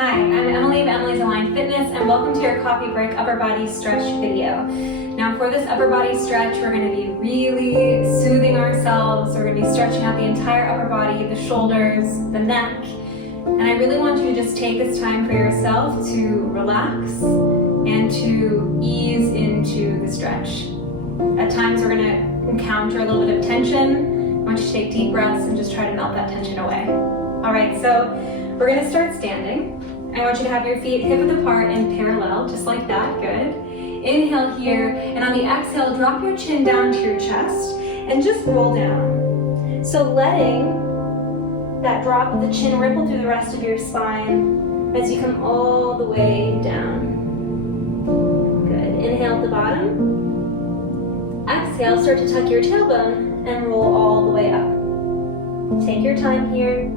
Hi, I'm Emily of Emily's Aligned Fitness, and welcome to your coffee break upper body stretch video. Now for this upper body stretch, we're going to be really soothing ourselves. We're going to be stretching out the entire upper body, the shoulders, the neck, and I really want you to just take this time for yourself to relax and to ease into the stretch. At times we're going to encounter a little bit of tension. I want you to take deep breaths and just try to melt that tension away. All right, so we're going to start standing. I want you to have your feet hip-width apart and parallel, just like that. Good. Inhale here, and on the exhale, drop your chin down to your chest and just roll down. So letting that drop of the chin ripple through the rest of your spine as you come all the way down. Good. Inhale at the bottom. Exhale, start to tuck your tailbone and roll all the way up. Take your time here.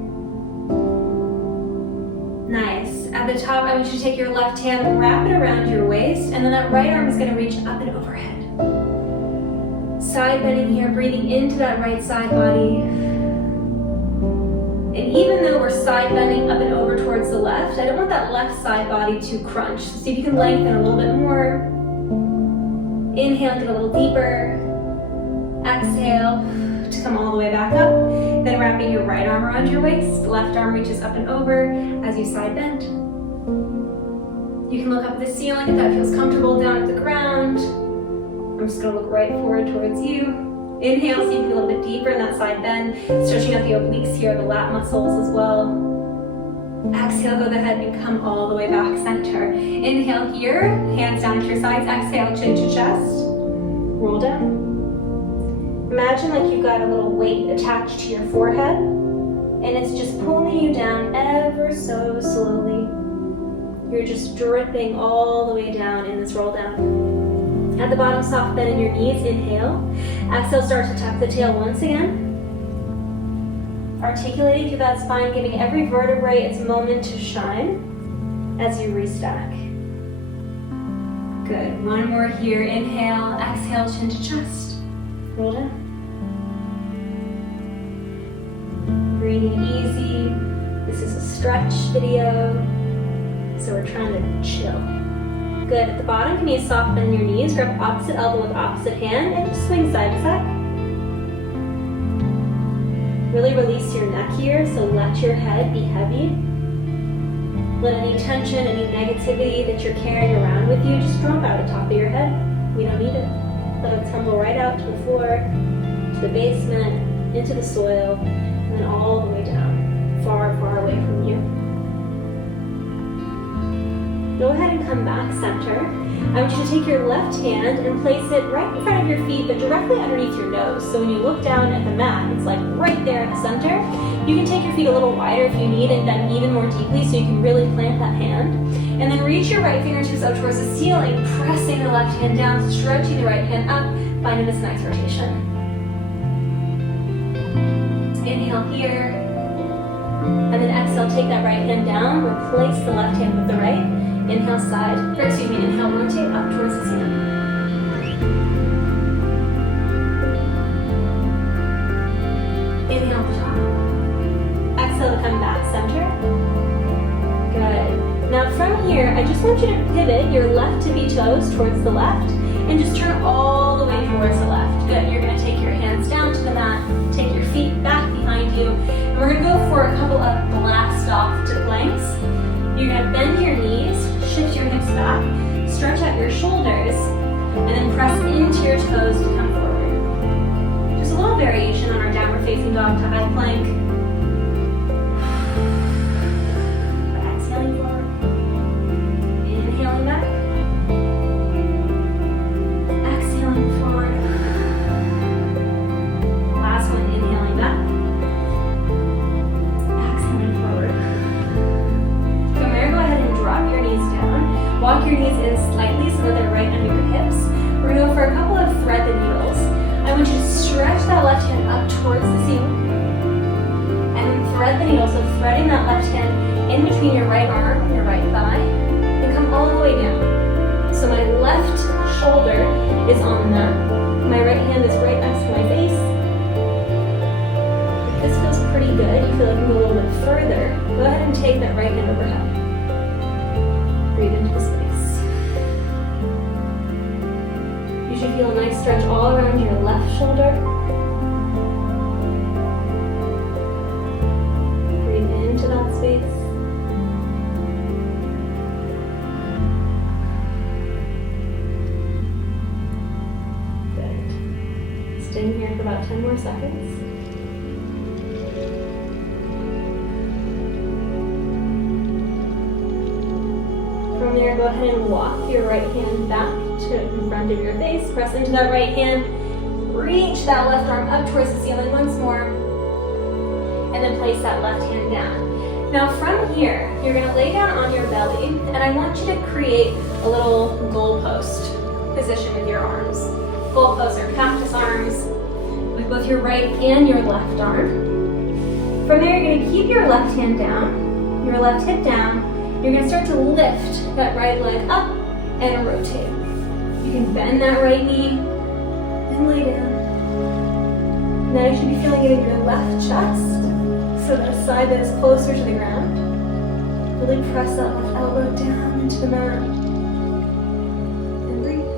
Nice. At the top, I want you to take your left hand, wrap it around your waist, and then that right arm is going to reach up and overhead. Side bending here, breathing into that right side body. And even though we're side bending up and over towards the left, I don't want that left side body to crunch. So see if you can lengthen a little bit more. Inhale, get a little deeper. Exhale to come all the way back up. Then wrapping your right arm around your waist, left arm reaches up and over as you side bend. You can look up at the ceiling if that feels comfortable, down at the ground. I'm just gonna look right forward towards you. Inhale, so you can get a little bit deeper in that side bend, stretching out the obliques here, the lat muscles as well. Exhale, go ahead and come all the way back center. Inhale here, hands down at your sides. Exhale, chin to chest. Roll down. Imagine like you've got a little weight attached to your forehead, and it's just pulling you down ever so slowly. You're just dripping all the way down in this roll down. At the bottom, soft bend in your knees, inhale. Exhale, start to tuck the tail once again. Articulating through that spine, giving every vertebrae its moment to shine as you restack. Good, one more here, inhale, exhale, chin to chest. Roll down. Breathing easy. This is a stretch video, so we're trying to chill. Good. At the bottom, can you soft bend your knees, grab opposite elbow with opposite hand, and just swing side to side. Really release your neck here, so let your head be heavy. Let any tension, any negativity that you're carrying around with you just drop out the top of your head. We don't need it. Let it tumble right out to the floor, to the basement, into the soil, and then all the way down, far, far away from you. Go ahead and come back center. I want you to take your left hand and place it right in front of your feet, but directly underneath your nose. So when you look down at the mat, it's like right there at the center. You can take your feet a little wider if you need and bend even more deeply so you can really plant that hand. And then reach your right fingertips out towards the ceiling, pressing the left hand down, stretching the right hand up, finding this nice rotation. Inhale here, and then exhale, take that right hand down, replace the left hand with the right. Inhale side, inhale rotate up towards the ceiling. Inhale to top. Exhale to come back center. Good. Now from here, I just want you to pivot your left tippy toes towards the left and just turn all the way towards the left. Good. You're going to take your hands down to the mat, take your feet back behind you, and we're going to go for a couple of blast off to planks. You're going to bend your knees, shift your hips back, stretch out your shoulders, and then press into your toes to come forward. Just a little variation on our downward facing dog to high plank. Exhaling forward. Inhaling back. Exhaling forward. Last one, inhaling back. Exhaling forward. From there, go ahead and drop your knees down. Walk your knees in slightly so that they're right under your hips. We're going to go for a couple of thread the needles. I want you to stretch that left hand up towards the ceiling. And then thread the needle, so threading that left hand in between your right arm and your right thigh. And come all the way down. So my left shoulder is on the mat. My right hand is right next to my face. If this feels pretty good, you feel like you can go a little bit further, go ahead and take that right hand overhead. Breathe into the space. You should feel a nice stretch all around your left shoulder. Breathe into that space. Good. Stay here for about 10 more seconds. From there, go ahead and walk your right hand back to in front of your face. Press into that right hand. Reach that left arm up towards the ceiling once more. And then place that left hand down. Now from here, you're going to lay down on your belly. And I want you to create a little goalpost position with your arms. Goalposts are cactus arms with both your right and your left arm. From there, you're going to keep your left hand down, your left hip down. You're going to start to lift that right leg up and rotate. You can bend that right knee and lay down. Now you should be feeling it in your left chest, so that side that is closer to the ground. Really press that left elbow down into the mat. And breathe.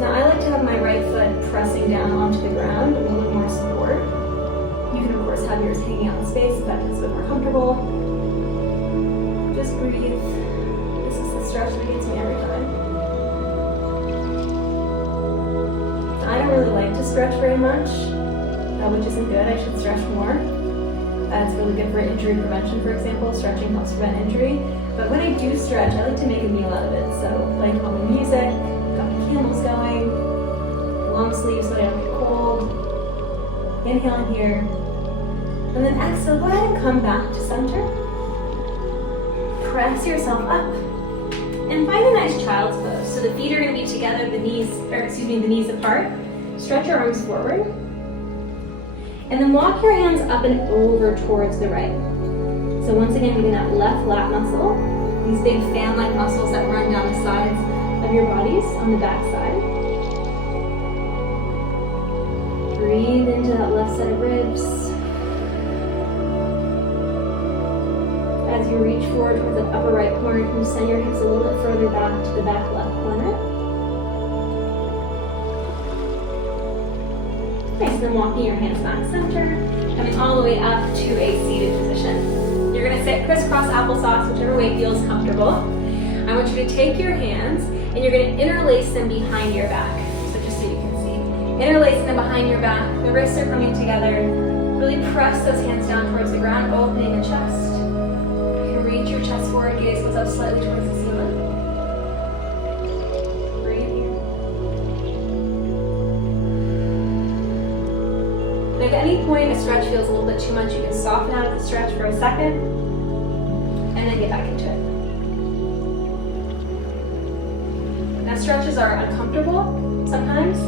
Now I like to have my right foot pressing down onto the ground, a little bit more support. You can of course have yours hanging out in space if that feels a bit more comfortable. Just breathe. This is the stretch that gets me every time. I don't really like to stretch very much, which isn't good. I should stretch more. It's really good for injury prevention, for example. Stretching helps prevent injury. But when I do stretch, I like to make a meal out of it. So playing calming music, got my candles going, long sleeves so I don't get cold. Inhale in here. And then exhale, go ahead and come back to center. Press yourself up and find a nice child's pose. So the feet are going to be together, the knees apart. Stretch your arms forward. And then walk your hands up and over towards the right. So once again, getting that left lat muscle, these big fan-like muscles that run down the sides of your bodies on the back side. Breathe into that left set of ribs. As you reach forward towards the upper right corner, you can send your hips a little bit further back to the back left corner. Nice, then walking your hands back center, coming all the way up to a seated position. You're gonna sit crisscross applesauce, whichever way feels comfortable. I want you to take your hands and you're gonna interlace them behind your back. So just so you can see. Interlacing them behind your back, the wrists are coming together. Really press those hands down towards the ground, opening the chest. Reach your chest forward, gaze goes up slightly towards the ceiling. Breathe here. And if at any point a stretch feels a little bit too much, you can soften out of the stretch for a second and then get back into it. Now stretches are uncomfortable sometimes.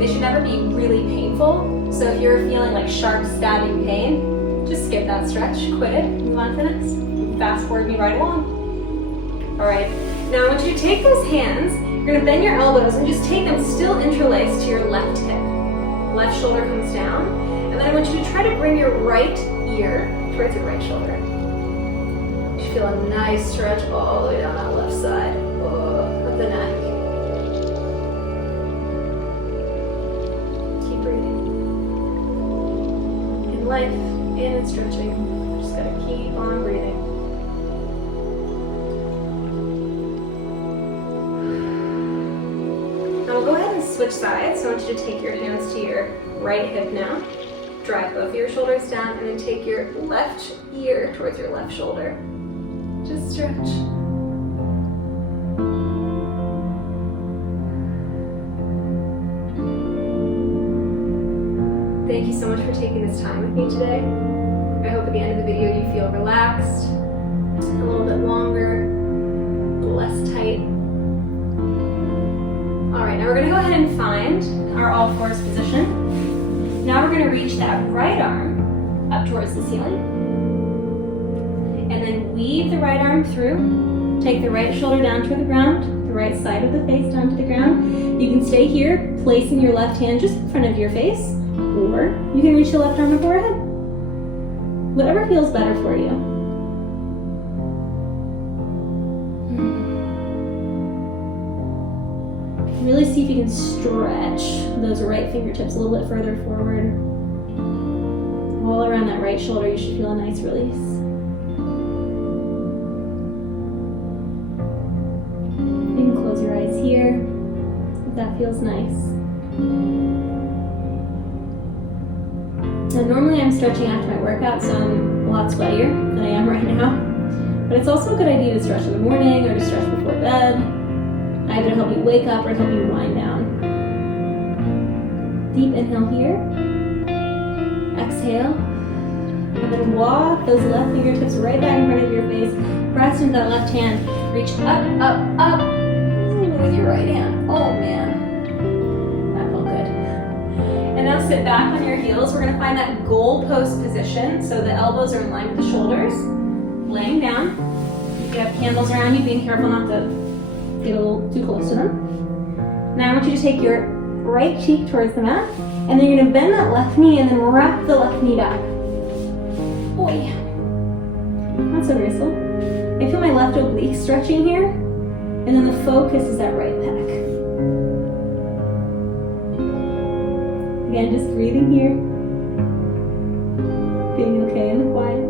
They should never be really painful. So if you're feeling like sharp stabbing pain, just skip that stretch, quit it, move on to the next. Fast forward me right along. All right, now I want you to take those hands, you're gonna bend your elbows and just take them still interlaced to your left hip. Left shoulder comes down, and then I want you to try to bring your right ear towards your right shoulder. You feel a nice stretch all the way down that left side of the neck. Keep breathing. In life and in stretching, just gotta keep on breathing. Go ahead and switch sides. So I want you to take your hands to your right hip now. Drive both of your shoulders down and then take your left ear towards your left shoulder. Just stretch. Thank you so much for taking this time with me today. I hope at the end of the video you feel relaxed, a little bit longer, less tight. All right, now we're gonna go ahead and find our all fours position. Now we're gonna reach that right arm up towards the ceiling. And then weave the right arm through. Take the right shoulder down to the ground, the right side of the face down to the ground. You can stay here, placing your left hand just in front of your face, or you can reach the left arm up overhead. Whatever feels better for you. Really see if you can stretch those right fingertips a little bit further forward. All around that right shoulder, you should feel a nice release. You can close your eyes here if that feels nice. Now, normally I'm stretching after my workout, so I'm a lot sweatier than I am right now. But it's also a good idea to stretch in the morning or to stretch before bed, either to help you wake up or to help you wind down. Deep inhale here. Exhale. And then walk those left fingertips right back in front of your face. Press into that left hand. Reach up, up, up with your right hand. Oh man. That felt good. And now sit back on your heels. We're going to find that goal post position. So the elbows are in line with the shoulders. Laying down. If you have candles around you, being careful not to get a little too close to them. Now I want you to take your right cheek towards the mat, and then you're going to bend that left knee and then wrap the left knee back. Boy, not so graceful. I feel my left oblique stretching here, and then the focus is that right pec. Again, just breathing here, being okay in the quiet.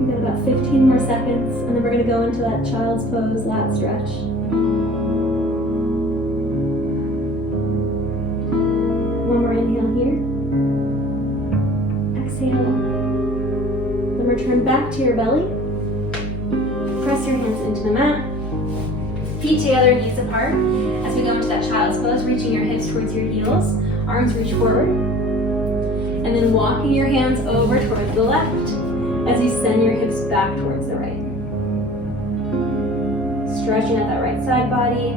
You got about 15 more seconds, and then we're going to go into that child's pose lat stretch. One more inhale here. Exhale. Then return back to your belly. Press your hands into the mat. Feet together, knees apart. As we go into that child's pose, reaching your hips towards your heels. Arms reach forward. And then walking your hands over towards the left as you send your hips back towards the right. Stretching at that right side body.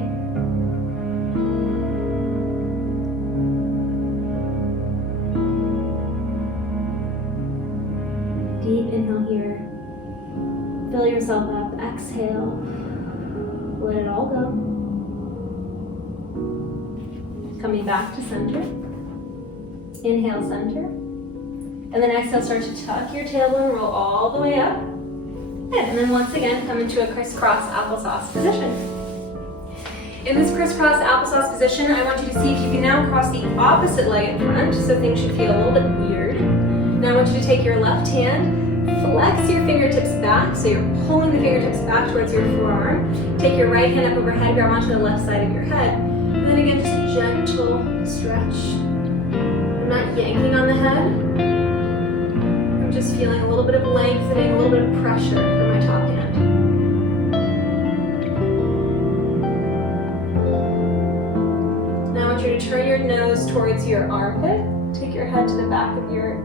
Deep inhale here. Fill yourself up. Exhale. Let it all go. Coming back to center. Inhale, center. And then exhale, start to tuck your tailbone, roll all the way up. Good. And then once again, come into a crisscross applesauce position. In this crisscross applesauce position, I want you to see if you can now cross the opposite leg in front, so things should feel a little bit weird. Now I want you to take your left hand, flex your fingertips back, so you're pulling the fingertips back towards your forearm. Take your right hand up overhead, grab onto the left side of your head. And then again, just a gentle stretch. I'm not yanking on the head. I'm just feeling a little bit of lengthening, a little bit of pressure from my top hand. Now I want you to turn your nose towards your armpit. Take your head to the back of your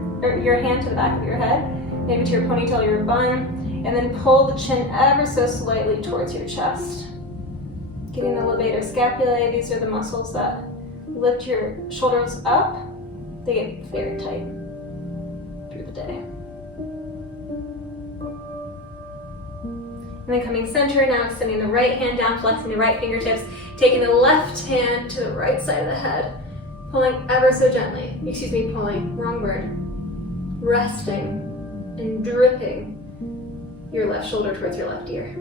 hand to the back of your head, maybe to your ponytail or your bun, and then pull the chin ever so slightly towards your chest. Getting the levator scapulae, these are the muscles that lift your shoulders up. They get very tight through the day. And then coming center, now extending the right hand down, flexing the right fingertips, taking the left hand to the right side of the head, pulling ever so gently, pulling, wrong word, resting and dripping your left shoulder towards your left ear.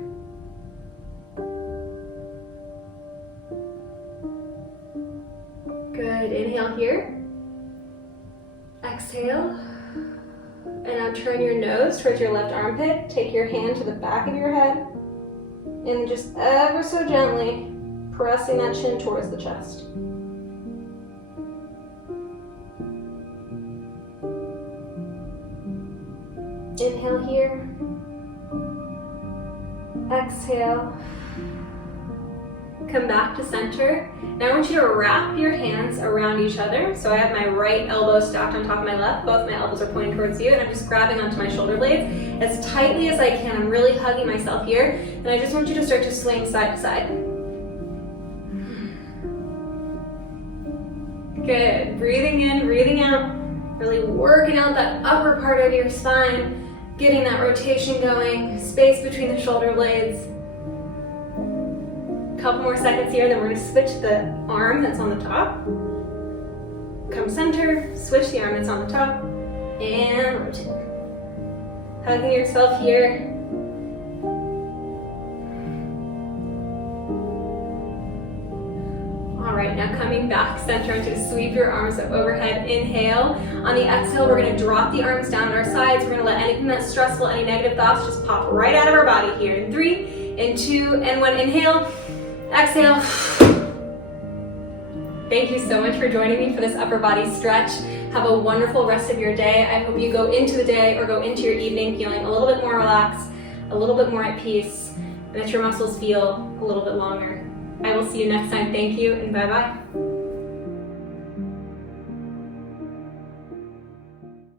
Good, inhale here. Exhale. And now turn your nose towards your left armpit. Take your hand to the back of your head. And just ever so gently pressing that chin towards the chest. Inhale here. Exhale. Come back to center. Now I want you to wrap your hands around each other. So I have my right elbow stacked on top of my left. Both my elbows are pointing towards you, and I'm just grabbing onto my shoulder blades as tightly as I can. I'm really hugging myself here. And I just want you to start to swing side to side. Good. Breathing in, breathing out. Really working out that upper part of your spine. Getting that rotation going. Space between the shoulder blades. Couple more seconds here, then we're going to switch the arm that's on the top. Come center, switch the arm that's on the top. and rotate. Hugging yourself here. All right, now coming back, center, to sweep your arms up overhead. Inhale. On the exhale, we're gonna drop the arms down our sides. We're gonna let anything that's stressful, any negative thoughts just pop right out of our body here. In 3, in 2, and 1. Inhale, exhale. Thank you so much for joining me for this upper body stretch. Have a wonderful rest of your day. I hope you go into the day or go into your evening feeling a little bit more relaxed, a little bit more at peace, and that your muscles feel a little bit longer. I will see you next time. Thank you, and bye-bye.